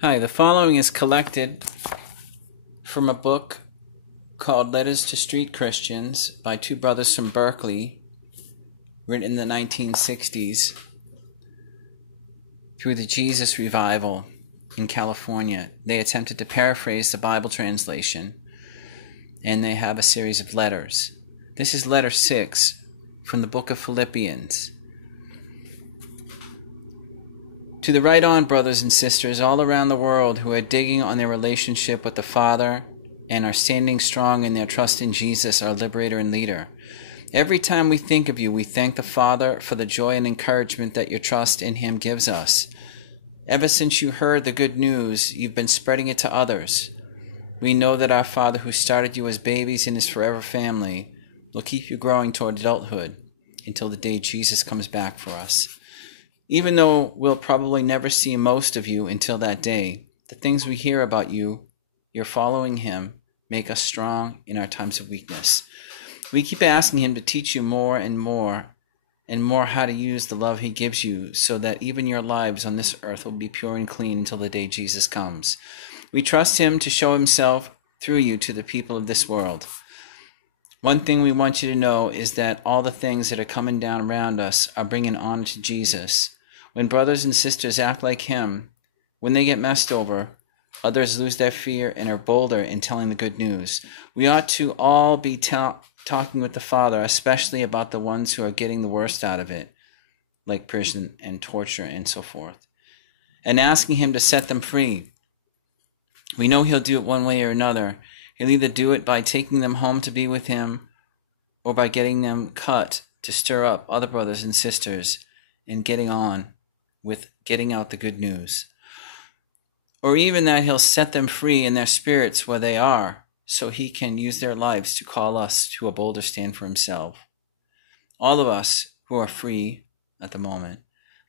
Hi, the following is collected from a book called Letters to Street Christians by Two Brothers from Berkeley, written in the 1960s through the Jesus Revival in California. They attempted to paraphrase the Bible translation, and they have a series of letters. This is letter 6 from the book of Philippians. To the right on, brothers and sisters all around the world who are digging on their relationship with the Father and are standing strong in their trust in Jesus, our liberator and leader. Every time we think of you, we thank the Father for the joy and encouragement that your trust in Him gives us. Ever since you heard the good news, you've been spreading it to others. We know that our Father who started you as babies in His forever family will keep you growing toward adulthood until the day Jesus comes back for us. Even though we'll probably never see most of you until that day, the things we hear about you, your following Him, make us strong in our times of weakness. We keep asking Him to teach you more and more how to use the love He gives you so that even your lives on this earth will be pure and clean until the day Jesus comes. We trust Him to show Himself through you to the people of this world. One thing we want you to know is that all the things that are coming down around us are bringing honor to Jesus. When brothers and sisters act like Him, when they get messed over, others lose their fear and are bolder in telling the good news. We ought to all be talking with the Father, especially about the ones who are getting the worst out of it, like prison and torture and so forth, and asking Him to set them free. We know He'll do it one way or another. He'll either do it by taking them home to be with Him or by getting them cut to stir up other brothers and sisters and getting on with getting out the good news. Or even that He'll set them free in their spirits where they are so He can use their lives to call us to a bolder stand for Himself. All of us who are free at the moment,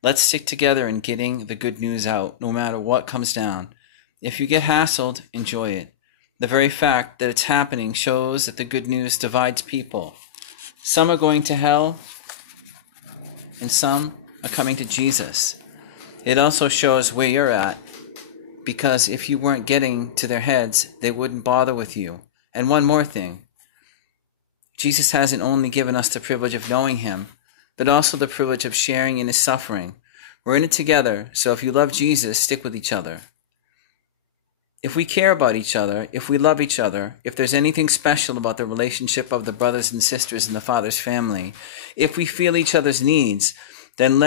let's stick together in getting the good news out no matter what comes down. If you get hassled, enjoy it. The very fact that it's happening shows that the good news divides people. Some are going to hell, and some are coming to Jesus. It also shows where you're at, because if you weren't getting to their heads, they wouldn't bother with you. And one more thing, Jesus hasn't only given us the privilege of knowing Him, but also the privilege of sharing in His suffering. We're in it together, so if you love Jesus, stick with each other. If we care about each other, if we love each other, if there's anything special about the relationship of the brothers and sisters in the Father's family, if we feel each other's needs, then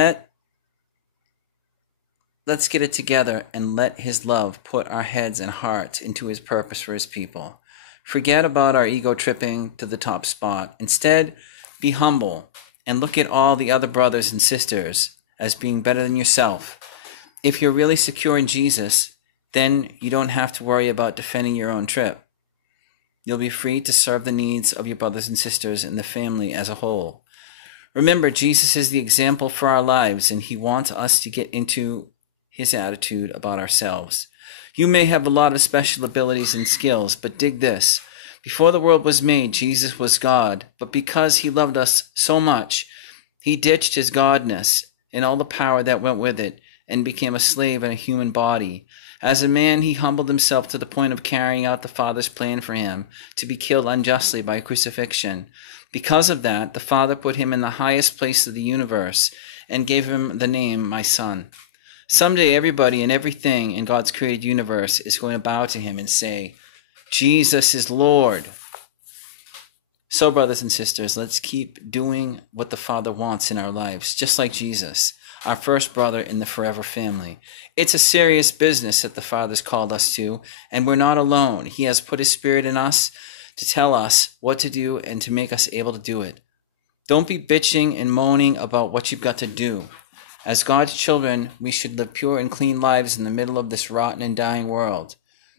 let's get it together and let His love put our heads and hearts into His purpose for His people. Forget about our ego tripping to the top spot. Instead, be humble and look at all the other brothers and sisters as being better than yourself. If you're really secure in Jesus, then you don't have to worry about defending your own trip. You'll be free to serve the needs of your brothers and sisters and the family as a whole. Remember, Jesus is the example for our lives, and He wants us to get into His attitude about ourselves. You may have a lot of special abilities and skills, but dig this. Before the world was made, Jesus was God, but because He loved us so much, He ditched His godness and all the power that went with it and became a slave in a human body. As a man, He humbled Himself to the point of carrying out the Father's plan for Him to be killed unjustly by crucifixion. Because of that, the Father put Him in the highest place of the universe and gave Him the name, My Son. Someday everybody and everything in God's created universe is going to bow to Him and say, Jesus is Lord. So, brothers and sisters, let's keep doing what the Father wants in our lives, just like Jesus, our first brother in the forever family. It's a serious business that the Father's called us to, and we're not alone. He has put His Spirit in us to tell us what to do and to make us able to do it. Don't be bitching and moaning about what you've got to do. As God's children, we should live pure and clean lives in the middle of this rotten and dying world.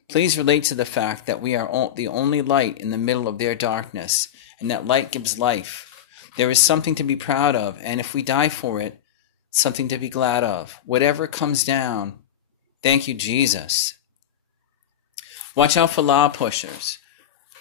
Please relate to the fact that we are the only light in the middle of their darkness, and that light gives life. There is something to be proud of, and if we die for it, something to be glad of. Whatever comes down, thank you, Jesus. Watch out for law pushers.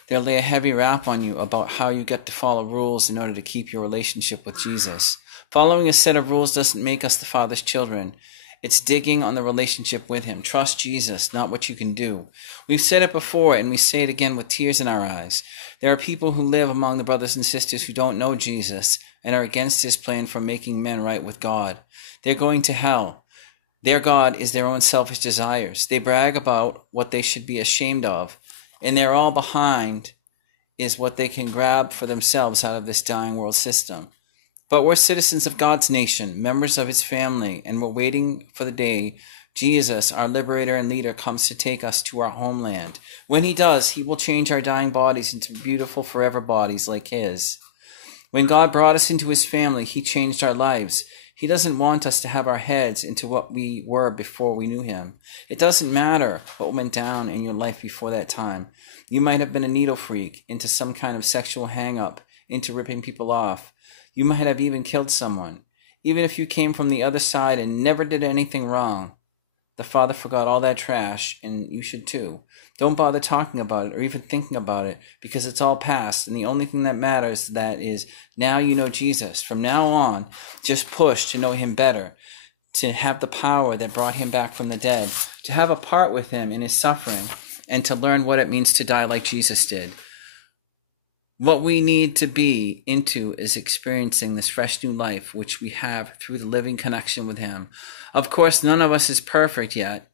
They'll lay a heavy rap on you about how you get to follow rules in order to keep your relationship with Jesus. Following a set of rules doesn't make us the Father's children. It's digging on the relationship with him. Trust Jesus, not what you can do. We've said it before, and we say it again with tears in our eyes. There are people who live among the brothers and sisters who don't know Jesus and are against his plan for making men right with God. They're going to hell. Their God is their own selfish desires. They brag about what they should be ashamed of, and they're all behind is what they can grab for themselves out of this dying world system. But we're citizens of God's nation, members of his family, and we're waiting for the day Jesus, our liberator and leader, comes to take us to our homeland. When he does, he will change our dying bodies into beautiful forever bodies like his. When God brought us into his family, he changed our lives. He doesn't want us to have our heads into what we were before we knew him. It doesn't matter what went down in your life before that time. You might have been a needle freak, into some kind of sexual hang-up, into ripping people off. You might have even killed someone. Even if you came from the other side and never did anything wrong, the Father forgot all that trash, and you should too. Don't bother talking about it or even thinking about it, because it's all past, and the only thing that matters that is now you know Jesus. From now on, just push to know him better, to have the power that brought him back from the dead, to have a part with him in his suffering, and to learn what it means to die like Jesus did. What we need to be into is experiencing this fresh new life, which we have through the living connection with him. Of course, none of us is perfect yet,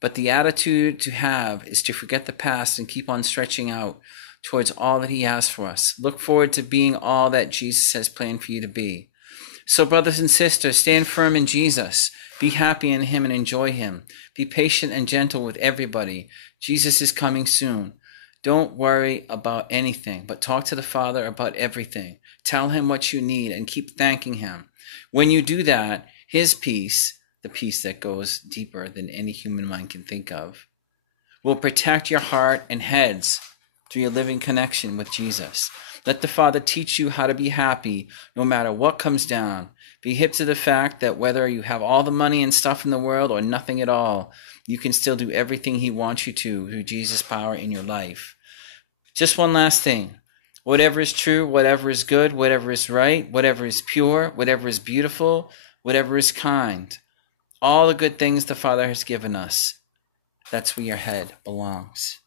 but the attitude to have is to forget the past and keep on stretching out towards all that he has for us. Look forward to being all that Jesus has planned for you to be. So, brothers and sisters, stand firm in Jesus. Be happy in him and enjoy him. Be patient and gentle with everybody. Jesus is coming soon. Don't worry about anything, but talk to the Father about everything. Tell him what you need and keep thanking him. When you do that, his peace, the peace that goes deeper than any human mind can think of, will protect your heart and heads through your living connection with Jesus. Let the Father teach you how to be happy no matter what comes down. Be hip to the fact that whether you have all the money and stuff in the world or nothing at all, you can still do everything he wants you to through Jesus' power in your life. Just one last thing. Whatever is true, whatever is good, whatever is right, whatever is pure, whatever is beautiful, whatever is kind, all the good things the Father has given us, that's where your head belongs.